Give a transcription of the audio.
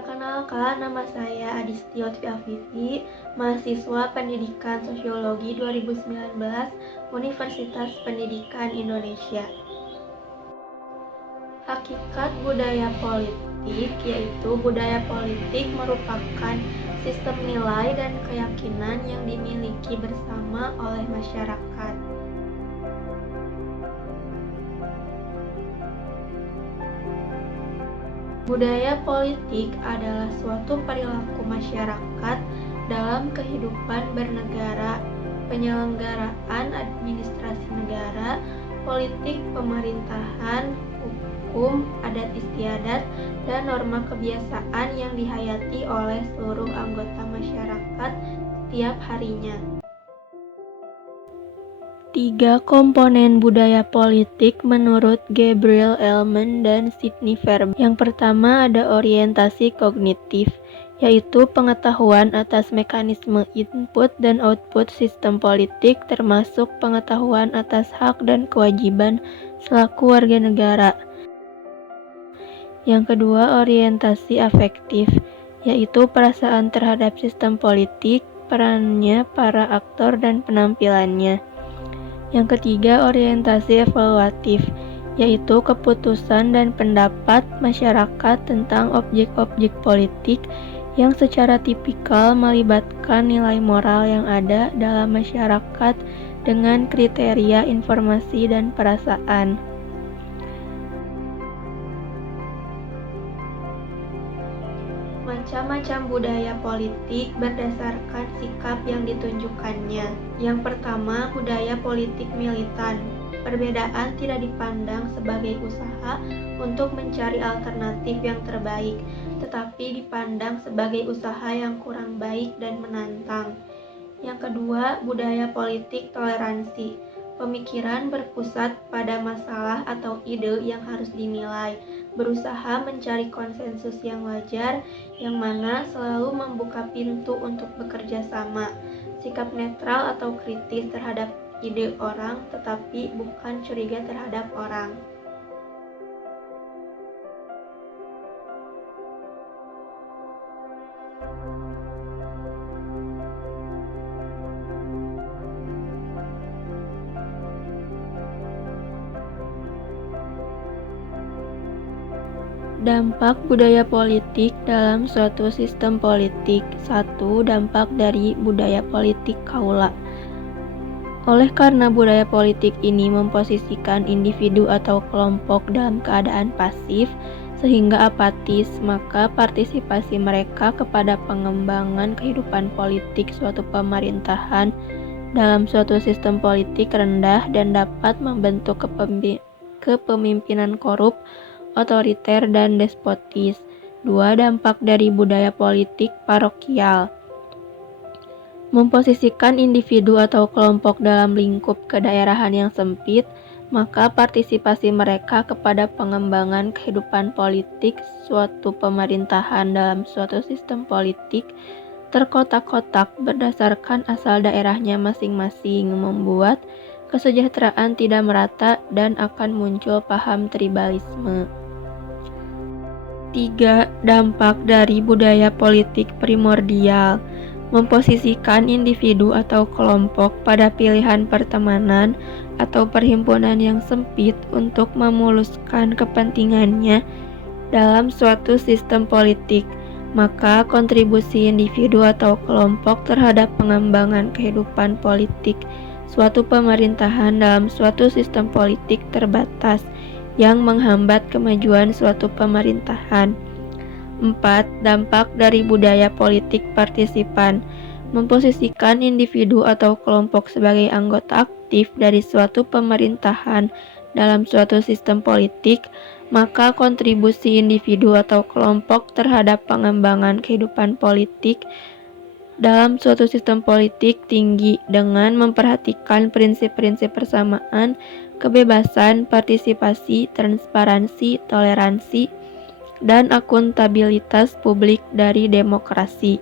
Perkenalkan, nama saya Adistio Dwi Afifi, mahasiswa Pendidikan Sosiologi 2019, Universitas Pendidikan Indonesia. Hakikat budaya politik yaitu budaya politik merupakan sistem nilai dan keyakinan yang dimiliki bersama oleh masyarakat. Budaya politik adalah suatu perilaku masyarakat dalam kehidupan bernegara, penyelenggaraan administrasi negara, politik pemerintahan, hukum, adat istiadat, dan norma kebiasaan yang dihayati oleh seluruh anggota masyarakat setiap harinya. 3 komponen budaya politik menurut Gabriel Ellman dan Sidney Verba. Yang pertama ada orientasi kognitif, yaitu pengetahuan atas mekanisme input dan output sistem politik termasuk pengetahuan atas hak dan kewajiban selaku warga negara. Yang kedua orientasi afektif, yaitu perasaan terhadap sistem politik, perannya para aktor dan penampilannya. Yang ketiga, orientasi evaluatif, yaitu keputusan dan pendapat masyarakat tentang objek-objek politik yang secara tipikal melibatkan nilai moral yang ada dalam masyarakat dengan kriteria informasi dan perasaan. Macam-macam budaya politik berdasarkan sikap yang ditunjukkannya. Yang pertama, budaya politik militan. Perbedaan tidak dipandang sebagai usaha untuk mencari alternatif yang terbaik, tetapi dipandang sebagai usaha yang kurang baik dan menantang. Yang kedua, budaya politik toleransi. Pemikiran berpusat pada masalah atau ide yang harus dinilai, berusaha mencari konsensus yang wajar, yang mana selalu membuka pintu untuk bekerja sama. Sikap netral atau kritis terhadap ide orang, tetapi bukan curiga terhadap orang. Dampak budaya politik dalam suatu sistem politik. 1. Dampak dari budaya politik kaula. Oleh karena budaya politik ini memposisikan individu atau kelompok dalam keadaan pasif sehingga apatis, maka partisipasi mereka kepada pengembangan kehidupan politik suatu pemerintahan dalam suatu sistem politik rendah dan dapat membentuk kepemimpinan korup, otoriter, dan despotis. 2. Dampak dari budaya politik parokial. Memposisikan individu atau kelompok dalam lingkup kedaerahan yang sempit, maka partisipasi mereka kepada pengembangan kehidupan politik suatu pemerintahan dalam suatu sistem politik terkotak-kotak berdasarkan asal daerahnya masing-masing, membuat kesejahteraan tidak merata dan akan muncul paham tribalisme. 3. Dampak dari budaya politik primordial. Memposisikan individu atau kelompok pada pilihan pertemanan atau perhimpunan yang sempit untuk memuluskan kepentingannya dalam suatu sistem politik, maka kontribusi individu atau kelompok terhadap pengembangan kehidupan politik suatu pemerintahan dalam suatu sistem politik terbatas yang menghambat kemajuan suatu pemerintahan. 4. Dampak dari budaya politik partisipan. Memposisikan individu atau kelompok sebagai anggota aktif dari suatu pemerintahan dalam suatu sistem politik, maka kontribusi individu atau kelompok terhadap pengembangan kehidupan politik dalam suatu sistem politik tinggi dengan memperhatikan prinsip-prinsip persamaan, kebebasan, partisipasi, transparansi, toleransi, dan akuntabilitas publik dari demokrasi.